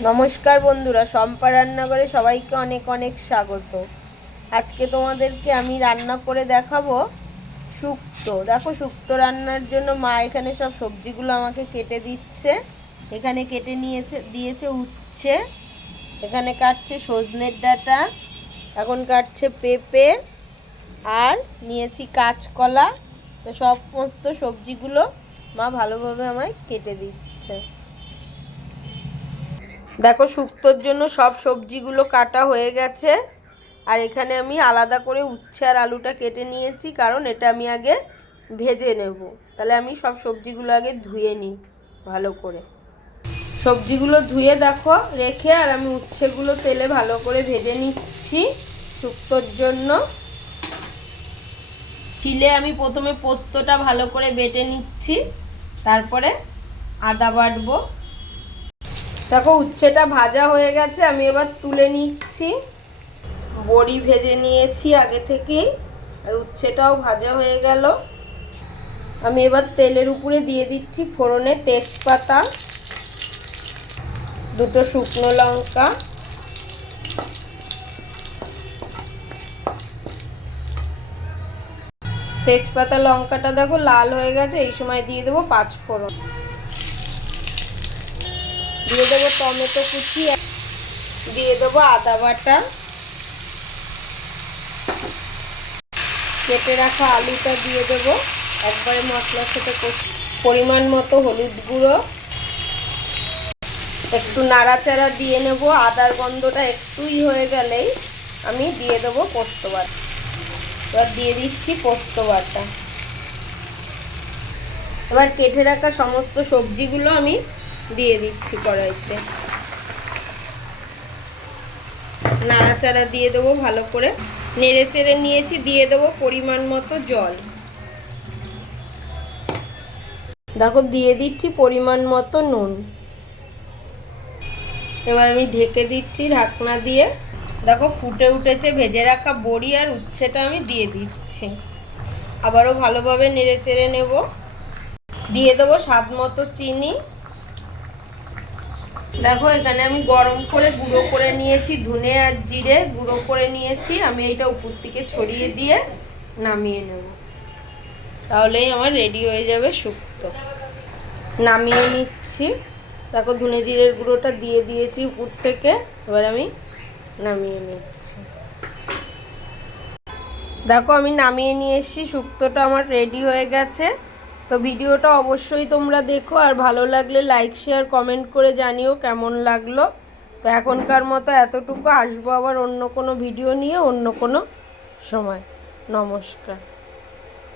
নমস্কার বন্ধুরা, শম্পা রান্নাঘরে সবাইকে অনেক অনেক স্বাগত। আজকে তোমাদেরকে আমি রান্না করে দেখাবো শুক্তো। দেখো, শুক্তো রান্নার জন্য মা এখানে সব সবজিগুলো আমাকে কেটে দিচ্ছে। এখানে কেটে দিয়েছে উচ্ছে, এখানে কাটছে সজনের ডাঁটা, এখন কাটছে পেঁপে, আর নিয়েছি কাঁচকলা। তো সমস্ত সবজিগুলো মা ভালোভাবে আমায় কেটে দিচ্ছে। দেখো, শুক্তোর জন্য সব সবজিগুলো কাটা হয়ে গেছে। আর এখানে আমি আলাদা করে উচ্ছে আর আলুটা কেটে নিয়েছি, কারণ এটা আমি আগে ভেজে নেব। তাহলে আমি সব সবজিগুলো আগে ধুয়ে নিই ভালো করে। সবজিগুলো ধুয়ে দেখো রেখে, আর আমি উচ্ছেগুলো তেলে ভালো করে ভেজে নিচ্ছি শুক্তোর জন্য। চিলে আমি প্রথমে পোস্তটা ভালো করে বেটে নিচ্ছি, তারপরে আদা বাটবো। দেখো, উচ্ছেটা ভাজা হয়ে গেছে, আমি এবার তুলে নিচ্ছি। বড়ি ভেজে নিয়েছি আগে থেকেই, আর উচ্ছেটাও ভাজা হয়ে গেল। আমি এবার তেলের উপরে দিয়ে দিচ্ছি ফোড়নে তেজপাতা, দুটো শুকনো লঙ্কা, তেজপাতা লঙ্কাটা দেখো লাল হয়ে গেছে। এই সময় দিয়ে দেবো 5 ফোড়ন, দিয়ে দেবো টমেটো কুচি, দিয়ে দেবো আদা বাটা, কেটে রাখা আলুটা দিয়ে দেবো একবারে মশলার সাথে। পরিমাণ মতো হলুদ গুঁড়ো, একটু নাড়াচাড়া দিয়ে নেব। আদার গন্ধটা একটুই হয়ে গেলেই আমি দিয়ে দেবো পোস্ত বাটা। এবার দিয়ে দিচ্ছি পোস্ত বাটা। এবার কেটে রাখা সমস্ত সবজিগুলো আমি দিয়ে দিচ্ছি কড়াইতে, নাড়াচাড়া দিয়ে দেবো ভালো করে। নেড়ে চেড়ে নিয়েছি, দিয়ে দেবো পরিমাণ মতো জল। দেখো, দিয়ে দিচ্ছি পরিমাণ মতো নুন। এবার আমি ঢেকে দিচ্ছি ঢাকনা দিয়ে। দেখো, ফুটে উঠেছে। ভেজে রাখা বড়ি আর উচ্ছেটা আমি দিয়ে দিচ্ছি, আবারও ভালোভাবে নেড়ে চেড়ে নেব। দিয়ে দেবো স্বাদ মতো চিনি। দেখো, এখানে আমি গরম করে গুঁড়ো করে নিয়েছি ধনে আর জিরে গুঁড়ো করে নিয়েছি। আমি এইটা উপর থেকে ছড়িয়ে দিয়ে নামিয়ে নেব, তাহলেই আমার রেডি হয়ে যাবে শুক্তো। নামিয়ে নিচ্ছি। দেখো, ধনে জিরের গুঁড়োটা দিয়ে দিয়েছি উপর থেকে। এবার আমি নামিয়ে নিচ্ছি। দেখো, আমি নামিয়ে নিয়ে এসেছি, শুক্তোটা আমার রেডি হয়ে গেছে। তো ভিডিওটা অবশ্যই তোমরা দেখো, আর ভালো লাগলে লাইক শেয়ার কমেন্ট করে জানিও কেমন লাগলো। তো এখনকার মতো এতটুকু, আসবো আবার অন্য কোনো ভিডিও নিয়ে অন্য কোনো সময়। নমস্কার।